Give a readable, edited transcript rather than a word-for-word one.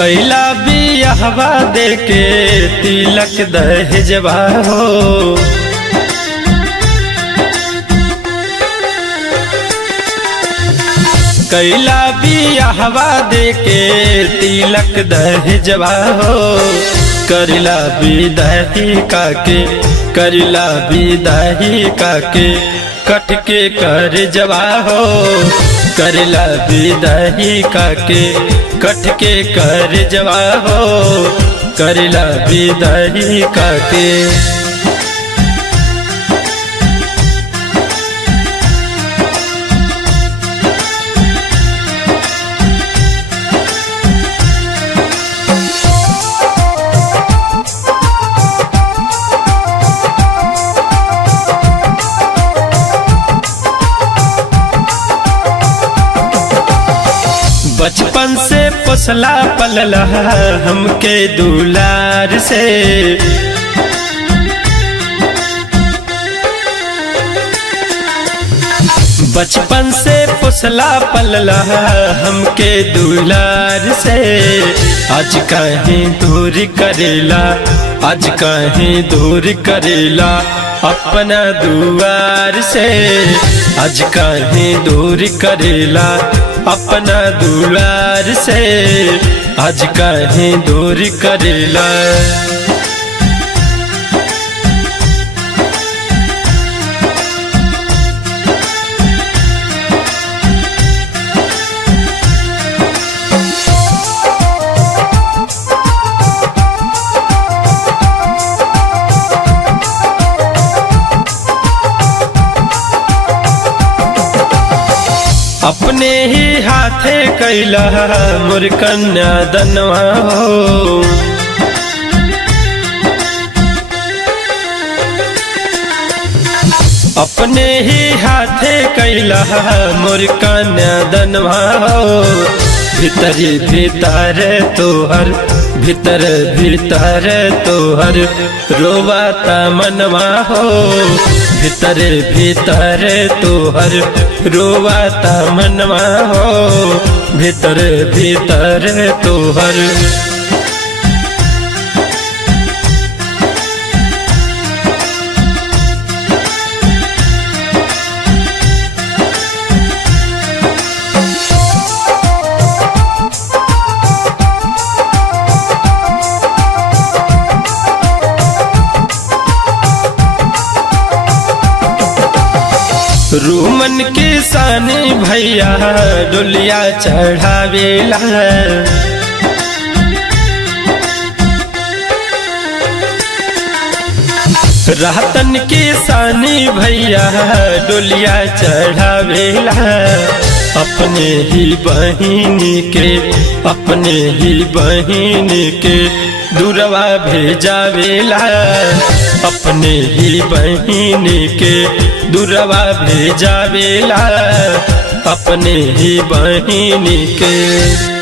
कैला बियाहवा देके तिलक दहेजवा हो। कैला बियाहवा देके तिलक दहेजवा हो। करिला विदाई काके करिला विदाई काके कट के कर जवा हो। करिला विदाई काके कट के कर जवा हो। करिला विदाई काके बचपन से पोसला पलला हमके दुलार से। बचपन से पोसला पलला हमके दुलार से। आज कहीं दूर करेला आज कहीं दूर करेला अपना दुआर से। आज कहीं दूर करेला अपना दुलार से। आज कहीं दूर करेला अपने ही हाथे कैला मोर कन्या दनवा हो। अपने ही हाथे कैला मोर कन्या दनवा हो। भीतर भीतर तोहर भीतर भीतर तोहर रोवाता मनवा हो। भीतर भीतर तोहर रोवाता मनवा हो। भीतर भीतर तोहर रूमन के सानी भैया डोलिया चढ़ावेला। रातन के सानी भैया डोलिया चढ़ावेला। अपने ही बहिनी के अपने ही बहिनी के दूरवा भेजावेला। अपने ही बहिनी के दूरवा भेजावेला। अपने ही बहिनी के